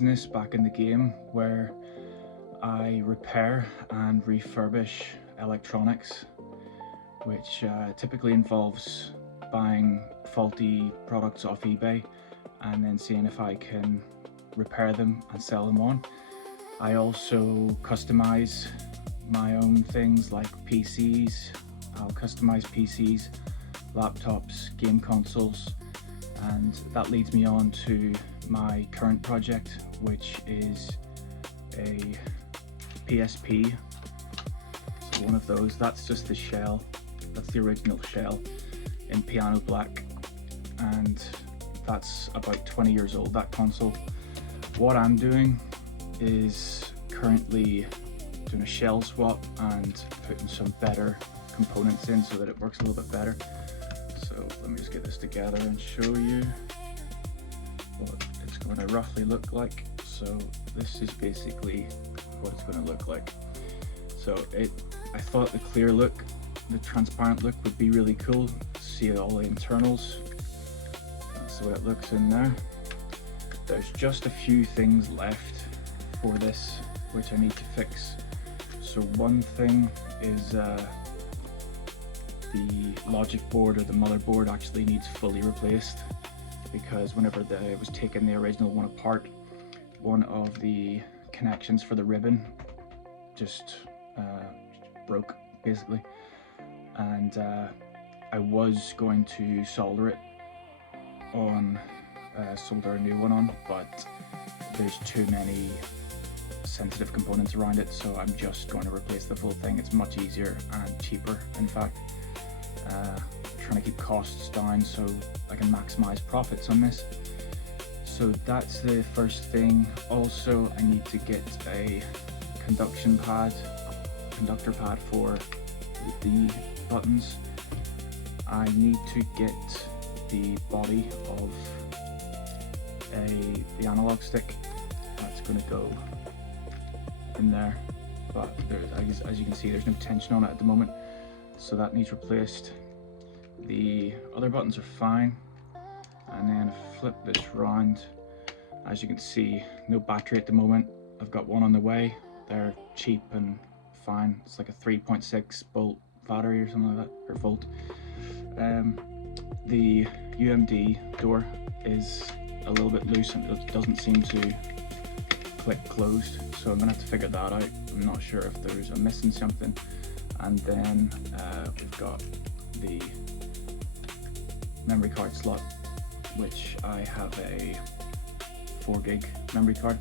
business back in the game where I repair and refurbish electronics, which typically involves buying faulty products off eBay and then seeing if I can repair them and sell them on. I also customize my own things like PCs. I'll customize PCs, laptops, game consoles, and that leads me on to my current project, which is a PSP. So one of those, that's just the shell, that's the original shell in piano black, and that's about 20 years old, that console. What I'm doing is currently doing a shell swap and putting some better components in so that it works a little bit better. So let me just get this together and show you what it's going to roughly look like. So this is basically what it's going to look like. So I thought the clear look, the transparent look would be really cool. See all the internals. That's the way it looks in there. There's just a few things left for this which I need to fix. So one thing is the logic board, or the motherboard, actually needs fully replaced, because whenever it was taking the original one apart, one of the connections for the ribbon just broke basically, and I was going to solder it on, solder a new one on, but there's too many sensitive components around it, so I'm just going to replace the full thing. It's much easier and cheaper, in fact. Trying to keep costs down so I can maximize profits on this. So that's the first thing. Also, I need to get a conductor pad for the buttons. I need to get the body of the analog stick. That's going to go in there, but as you can see, there's no tension on it at the moment, so that needs replaced. The other buttons are fine, and then flip this round. As you can see, no battery at the moment. I've got one on the way. They're cheap and fine. It's like a 3.6 volt battery or something like that, or volt. The UMD door is a little bit loose and it doesn't seem to click closed, so I'm gonna have to figure that out. I'm not sure if I'm missing something. And then we've got the memory card slot, which I have a 4 gig memory card.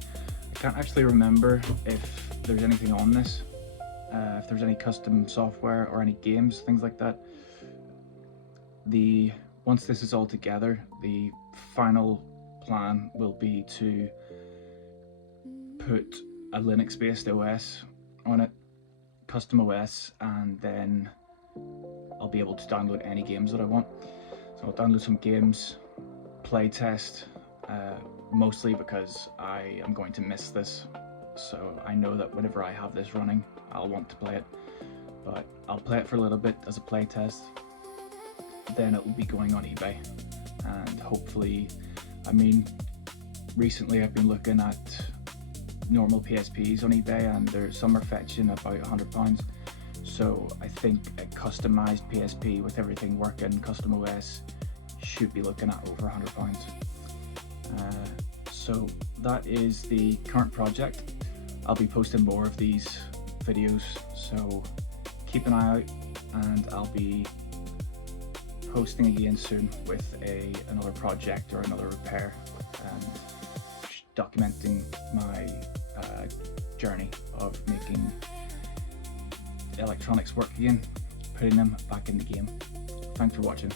I can't actually remember if there's anything on this, if there's any custom software or any games, things like that. Once this is all together, the final plan will be to put a Linux-based OS on it, custom OS, and then I'll be able to download any games that I want. So I'll download some games, play test, mostly because I am going to miss this. So I know that whenever I have this running, I'll want to play it, but I'll play it for a little bit as a play test. Then it will be going on eBay, and hopefully, I mean, recently I've been looking at normal PSPs on eBay, and some are fetching about £100. So I think a customized PSP with everything working, custom OS, should be looking at over £100. So that is the current project. I'll be posting more of these videos, so keep an eye out, and I'll be posting again soon with another project or another repair, and documenting my journey of making electronics work again, putting them back in the game. Thanks for watching.